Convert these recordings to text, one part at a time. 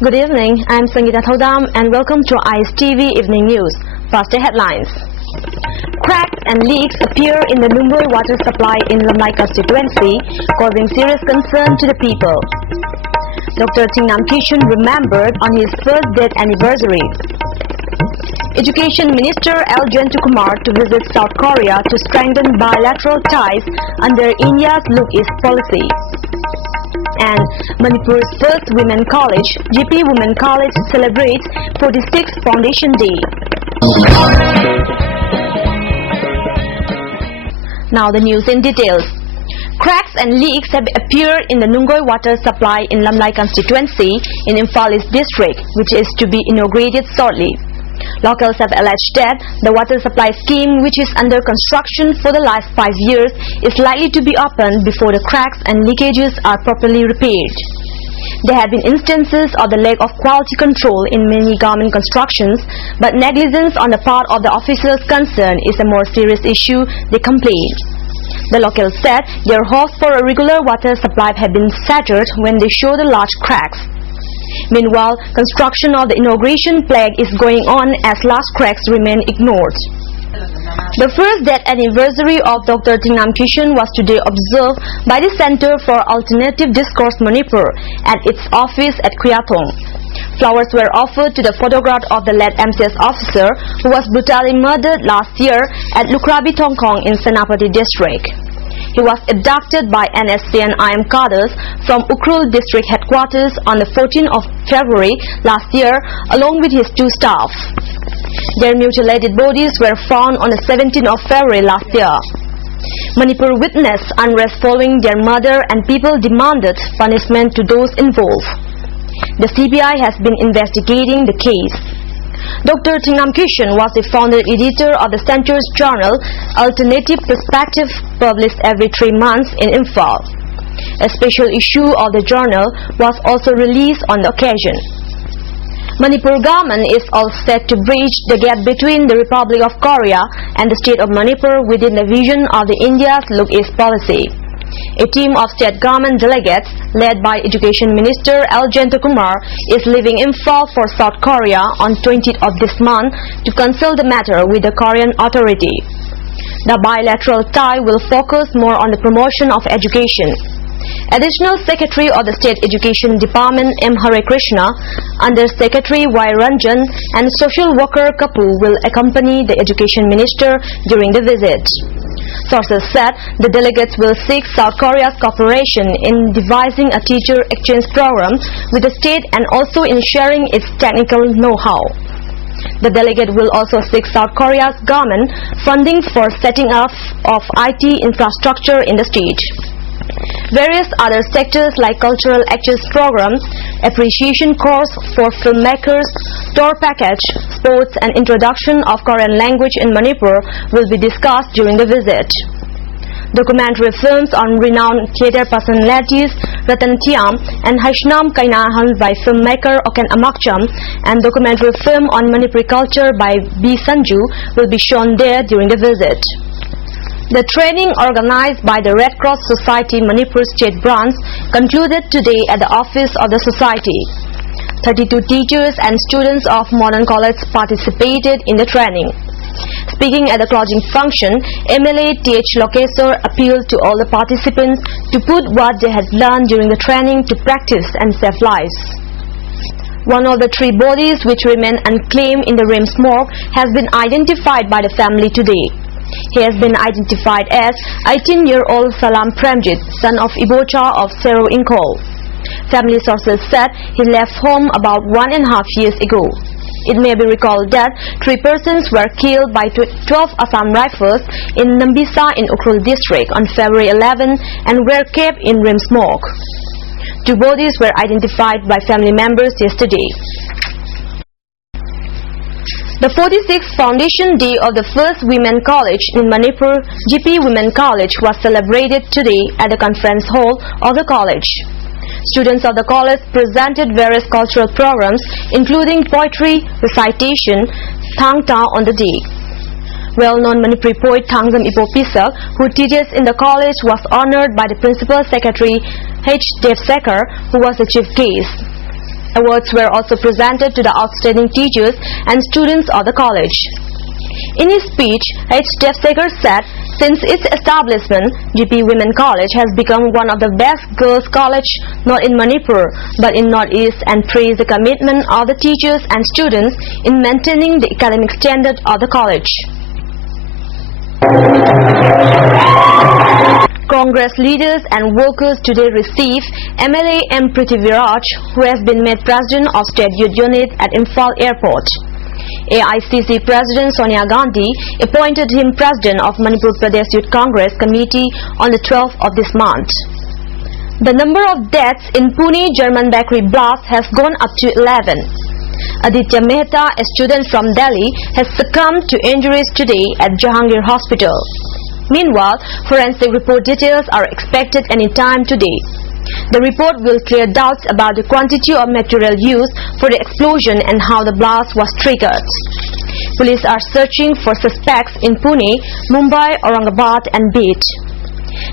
Good evening, I am Sangeeta Thodam and welcome to ISTV Evening News. First, the headlines. Cracks and leaks appear in the Mumbai water supply in Lamai constituency, causing serious concern to the people. Dr. Thingnam Kishan remembered on his first death anniversary. Education Minister L. Kumar to visit South Korea to strengthen bilateral ties under India's Look East policy. And Manipur's first women college, GP Women College, celebrates 46th Foundation Day. Now the news in details. Cracks and leaks have appeared in the Nungoi water supply in Lamlai constituency in Imphal East district, which is to be inaugurated shortly. Locals have alleged that the water supply scheme, which is under construction for the last 5 years, is likely to be opened before the cracks and leakages are properly repaired. There have been instances of the lack of quality control in many government constructions, but negligence on the part of the officers concerned is a more serious issue, they complained. The locals said their hopes for a regular water supply have been shattered when they show the large cracks. Meanwhile, construction of the inauguration plaque is going on as last cracks remain ignored. The first death anniversary of Dr. Thingnam Kishan was today observed by the Center for Alternative Discourse Manipur at its office at Kriyathong. Flowers were offered to the photograph of the late MCS officer who was brutally murdered last year at Lukrabi Tongkong in Senapati district. He was abducted by NSC and IM cadres from Ukhrul district headquarters on the 14th of February last year along with his 2 staff. Their mutilated bodies were found on the 17th of February last year. Manipur witnessed unrest following their murder and people demanded punishment to those involved. The CBI has been investigating the case. Dr. Thingnam Kishan was the founder editor of the center's journal Alternative Perspective, published every 3 months in Imphal. A special issue of the journal was also released on the occasion. Manipur government is all set to bridge the gap between the Republic of Korea and the state of Manipur within the vision of the India's Look East policy. A team of state government delegates, led by Education Minister L. Kumar, is leaving Imphal for South Korea on 20th of this month to consult the matter with the Korean authority. The bilateral tie will focus more on the promotion of education. Additional Secretary of the State Education Department M. Hare Krishna, Under Secretary Y. Ranjan and Social Worker Kapu will accompany the Education Minister during the visit. Sources said the delegates will seek South Korea's cooperation in devising a teacher exchange program with the state and also in sharing its technical know-how. The delegate will also seek South Korea's government funding for setting up of IT infrastructure in the state. Various other sectors like cultural exchange programs, appreciation course for filmmakers, tour package, sports and introduction of Korean language in Manipur will be discussed during the visit. Documentary films on renowned theatre personalities Ratan Thiam and Haishnam Kainahan by filmmaker Oken Amakcham and documentary film on Manipuri culture by B. Sanju will be shown there during the visit. The training organized by the Red Cross Society Manipur State Branch concluded today at the office of the society. 32 teachers and students of Modern College participated in the training. Speaking at the closing function, MLA T.H. Lokeswar appealed to all the participants to put what they had learned during the training to practice and save lives. One of the 3 bodies which remain unclaimed in the RIMS morgue has been identified by the family today. He has been identified as 18-year-old Salam Premjit, son of Ibocha of Sero Inkol. Family sources said he left home about 1.5 years ago. It may be recalled that 3 persons were killed by 12 Assam rifles in Nambisa in Ukhrul district on February 11 and were kept in RIMS morgue. 2 bodies were identified by family members yesterday. The 46th Foundation Day of the first Women College in Manipur, GP Women College, was celebrated today at the conference hall of the college. Students of the college presented various cultural programs including poetry, recitation, thangta on the day. Well-known Manipuri poet Thangzam Ipo Pisak, who teaches in the college, was honored by the Principal Secretary H. Devsekar, who was the chief guest. Awards were also presented to the outstanding teachers and students of the college. In his speech, H. Devsekhar said, since its establishment, GP Women College has become one of the best girls' colleges not in Manipur but in Northeast, and praised the commitment of the teachers and students in maintaining the academic standard of the college. Congress leaders and workers today receive MLA M. Prithviraj, who has been made President of State Youth Unit at Imphal Airport. AICC President Sonia Gandhi appointed him President of Manipur Pradesh Youth Congress Committee on the 12th of this month. The number of deaths in Pune German bakery blast has gone up to 11. Aditya Mehta, a student from Delhi, has succumbed to injuries today at Jahangir Hospital. Meanwhile, forensic report details are expected any time today. The report will clear doubts about the quantity of material used for the explosion and how the blast was triggered. Police are searching for suspects in Pune, Mumbai, Aurangabad and Beed.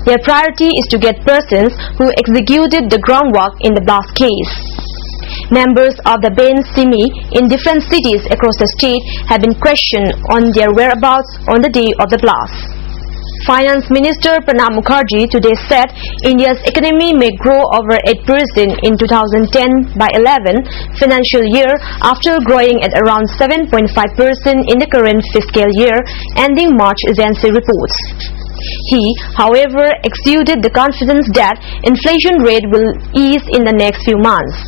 Their priority is to get persons who executed the groundwork in the blast case. Members of the Ben Simi in different cities across the state have been questioned on their whereabouts on the day of the blast. Finance Minister Pranab Mukherjee today said India's economy may grow over 8% in 2010 by 11 financial year after growing at around 7.5% in the current fiscal year ending March, agency reports. He, however, exuded the confidence that inflation rate will ease in the next few months.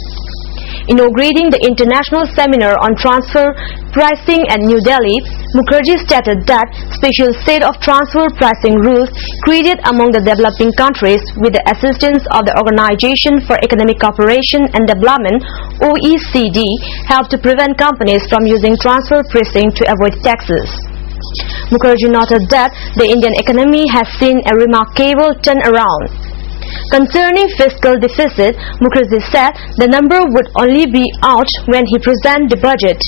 Inaugurating the international seminar on transfer pricing at New Delhi, Mukherjee stated that special set of transfer pricing rules created among the developing countries with the assistance of the Organization for Economic Cooperation and Development (OECD) help to prevent companies from using transfer pricing to avoid taxes. Mukherjee noted that the Indian economy has seen a remarkable turnaround. Concerning fiscal deficit, Mukherjee said the number would only be out when he presented the budget.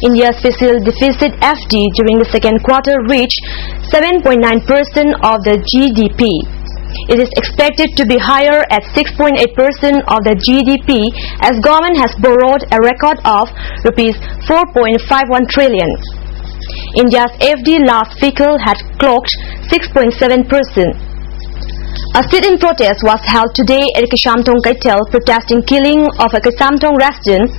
India's fiscal deficit FD during the second quarter reached 7.9% of the GDP. It is expected to be higher at 6.8% of the GDP as government has borrowed a record of Rs 4.51 trillion. India's FD last fiscal had clocked 6.7%. A sit-in protest was held today at Kisamtong Kaitel protesting killing of a Kisamtong resident.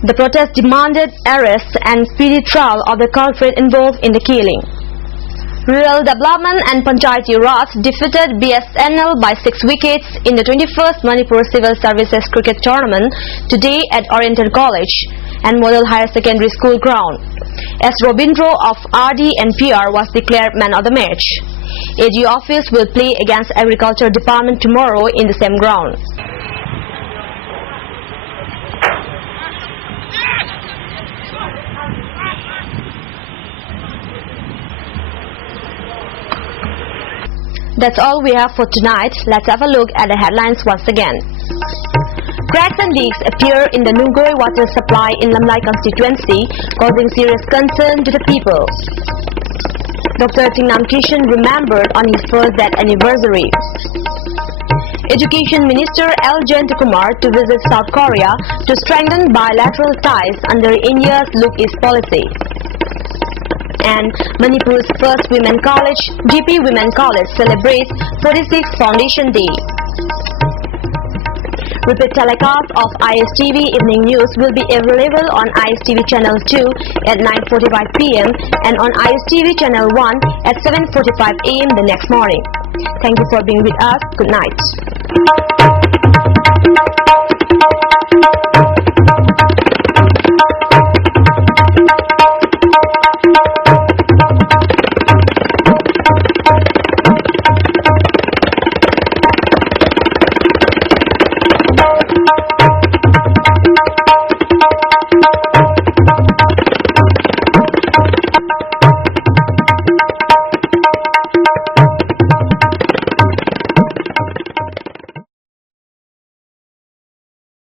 The protest demanded arrest and speedy trial of the culprit involved in the killing. Rural Development and Panchayati Raj defeated BSNL by 6 wickets in the 21st Manipur Civil Services Cricket Tournament today at Oriental College and Model Higher Secondary School ground. S. Robindro of RD and PR was declared man of the match. AG office will play against Agriculture Department tomorrow in the same ground. That's all we have for tonight. Let's have a look at the headlines once again. Cracks and leaks appear in the Nungoi water supply in Lamlai constituency, causing serious concern to the people. Dr. Tingnam Kishan remembered on his first death anniversary. Education Minister L. Jayantakumar to visit South Korea to strengthen bilateral ties under India's Look East policy. And Manipur's first women college, GP Women College, celebrates 46th Foundation Day. Repeat telecast of ISTV Evening News will be available on ISTV Channel 2 at 9:45 p.m. and on ISTV Channel 1 at 7:45 a.m. the next morning. Thank you for being with us. Good night.